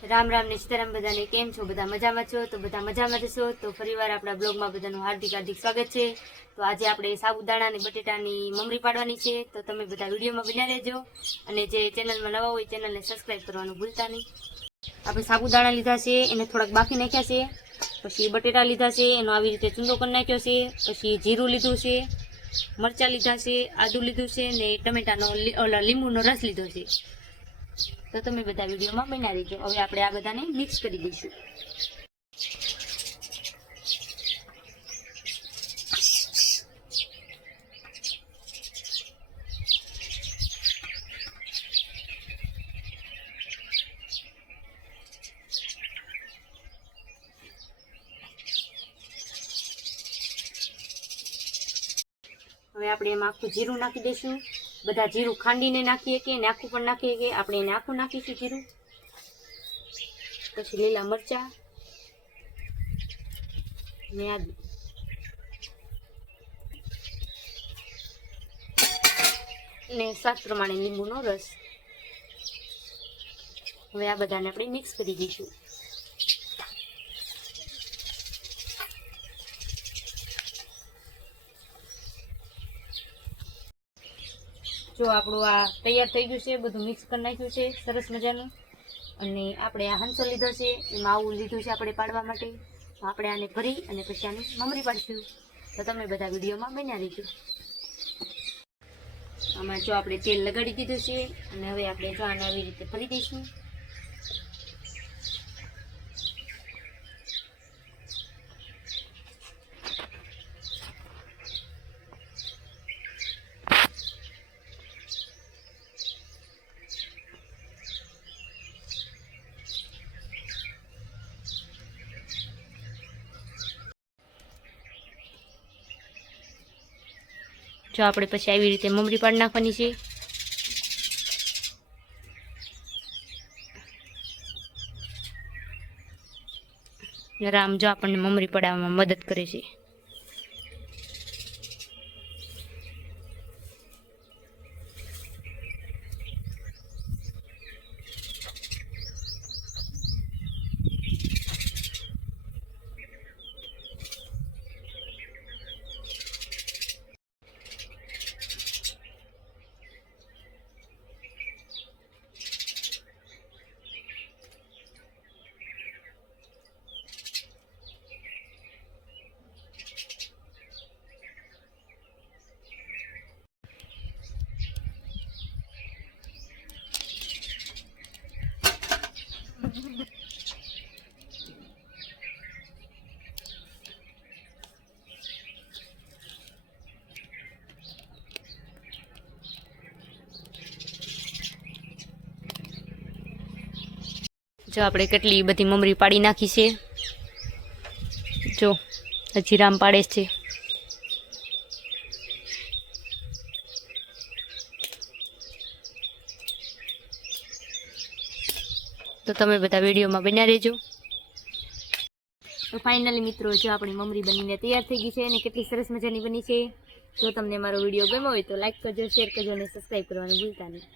રામ રામ ને સીતારામ બધાને કેમ છો? બધા મજામાં છો? તો બધા મજામાં જશો? તો ફરીવાર આપણા બ્લોગમાં બધાનું હાર્દિક હાર્દિક સ્વાગત છે. તો આજે આપણે સાબુદાણા અને બટેટાની મમરી પાડવાની છે. તો તમે બધા વિડીયોમાં બન્યા રહેજો. અને જે ચેનલમાં નવા હોય ચેનલને સબસ્ક્રાઈબ કરવાનું ભૂલતા નહીં. આપણે સાબુદાણા લીધા છે, એને થોડાક બાફી નાખ્યા છે. પછી બટેટા લીધા છે, એનો આવી રીતે ચૂંદો કરી નાખ્યો છે. પછી જીરું લીધું છે, મરચાં લીધા છે, આદુ લીધું છે ને ટમેટાનો લીંબુનો રસ લીધો છે. તો તમે બધા વિડીયોમાં બના દેજો હવે આપણે આ બધાને મિક્સ કરી દઈશું. હવે આપણે એમાં આખું જીરું નાખી દઈશું. બધા જીરું ખાંડીને નાખીએ કે નાખું પણ નાખીએ કે આપણે એને આખું નાખીશું જીરું? પછી લીલા મરચા ને આદુ. ને સ્વાદ પ્રમાણે લીંબુનો રસ. હવે આ બધાને આપણે મિક્સ કરી દઈશું. જો આપણું આ તૈયાર થઈ ગયું છે, બધું મિક્સ કરી નાખ્યું છે, સરસ મજાનું. અને આપણે આ હંસો લીધો છે, એમાં આવું લીધું છે આપણે પાડવા માટે. આપણે આને ભરી અને પછી આને મમરી પાડીશું. તો તમે બધા વિડીયોમાં બન્યા રહીજો આમાં જો આપણે તેલ લગાડી દીધું છે, અને હવે આપણે જો આને આવી રીતે ભરી દઈશું. જો આપણે પછી આવી રીતે મમરી પાડી નાખવાની છે. રામ જો આપણને મમરી પડાવવામાં મદદ કરે છે. જો આપણે કેટલી બધી મમરી પાડી નાખી છે. જો, હજી રામ પાડે છે. તો તમે બધા વિડીયોમાં બન્યા રહેજો. તો ફાઇનલી મિત્રો, જો આપણી મમરી બનીને તૈયાર થઈ ગઈ છે અને કેટલી સરસ મજાની બની છે. જો તમને મારો વીડિયો ગમ્યો હોય તો લાઈક કરજો શેર કરજો અને સબસ્ક્રાઈબ કરવાનું ભૂલતા નહીં.